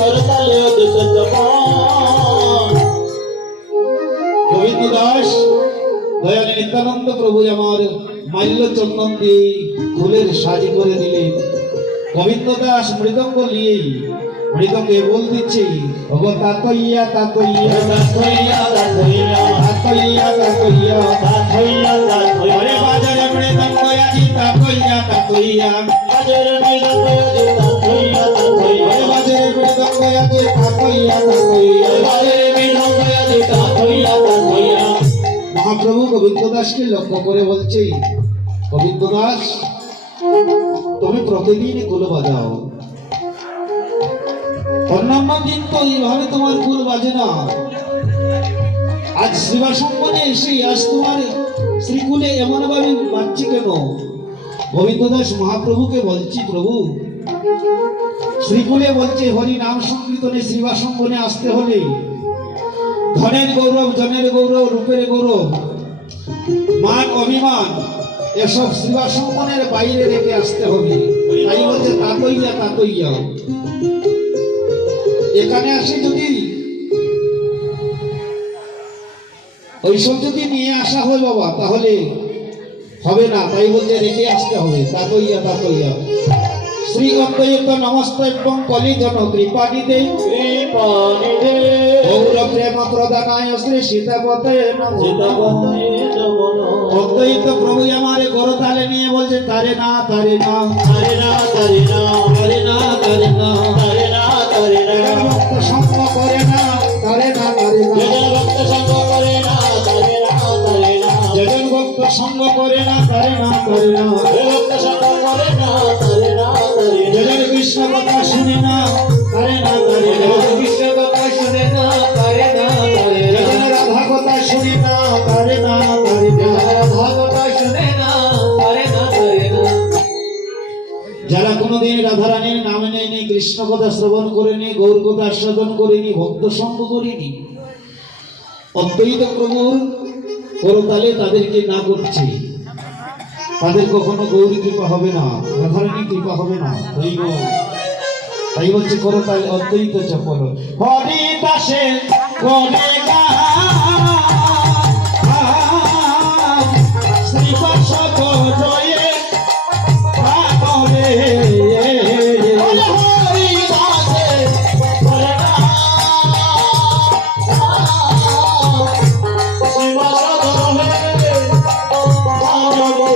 భరతలే দাস দয়া নিত্যানন্দ প্রভু আমার মাল্য চন্দন দিয়ে ফুলের সাজি করে দিলেন। গোবিন্দ দাস মৃদঙ্গ নিয়েই মৃদঙ্গে বল দিচ্ছে ওগো তাতইয়া তাতইয়া তাতইয়া তাতইয়া তাতইয়া তাতইয়া তাতইয়া তাতইয়া বাজারে মৃদঙ্গ আজি তাতইয়া তাতইয়া বাজারে মৃদঙ্গ আজি তাতইয়া তাতইয়া বাজারে মৃদঙ্গ আজি তাতইয়া তাতইয়া বাজারে মৃদঙ্গ আজি তাতইয়া তাতইয়া মহাপ্রভু গোবিন্দ দাসকে লক্ষ্য করে বলছে গোবিন্দ দাস তুমি প্রতিদিন কুল বাজাও। অন্যান্য দিন তো এইভাবে তোমার কুল বাজে না। আজ সেবা সম্মানে এসে আজ তোমার শ্রীকুলে এমন ভাবে বাজছে কেন? গোবিন্দদাস মহাপ্রভুকে বলছি, প্রভু, শ্রীকুলে বলছে, হরি নাম সংকীর্তনে সম্মানে আসতে হলে ধনের গৌরব জনের গৌরব, রূপের গৌরব, মান, অভিমান, এসব সেবা বাইরে রেখে আসতে হবে। তাই বলছে তাতইয়া তাতইয়া এখানে আসি যদি ওইসব যদি নিয়ে আসা হয় বাবা তাহলে হবে না তাই বলতে রেখে আসতে হবে তা কইয়া তা কইয়া। শ্রী অদ্বৈত নমস্ত এবং কলিধন কৃপানিদে কৃপানিদে গৌর প্রেম প্রদানায় শ্রী সীতাপতে অদ্বৈত প্রভু আমারে গরো তালে নিয়ে বলছে তারে না তারে না। তারে না তারে না তারে না তারে না তারে করে না তারে না তারে না ভক্ত সঙ্গ করে না তারে না তারে না জগন ভক্ত সঙ্গ করে না তারে না তারে না ভক্ত সঙ্গ করে না তারে না তারে না জগন কৃষ্ণ কথা শুনে না তারে না তারে না কৃষ্ণ কথা শুনে না তারে না তারে না জগন রাধা কথা শুনে না তারে না তারে না যারা কোনোদিন রাধারানীর নাম নেয়নি, কৃষ্ণ কথা শ্রবণ করেনি, গৌর কথা আস্বাদন করেনি, ভক্ত সঙ্গ করেনি, অদ্বৈত প্রভুর করতালে তাদেরকে না করছে। তাদের কখনো গৌরী কৃপা হবে না রাধারানী কৃপা হবে না। গো- তাই বলছে করতাল অদ্বৈত চপল। হরি দাসে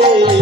রে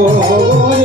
Oh,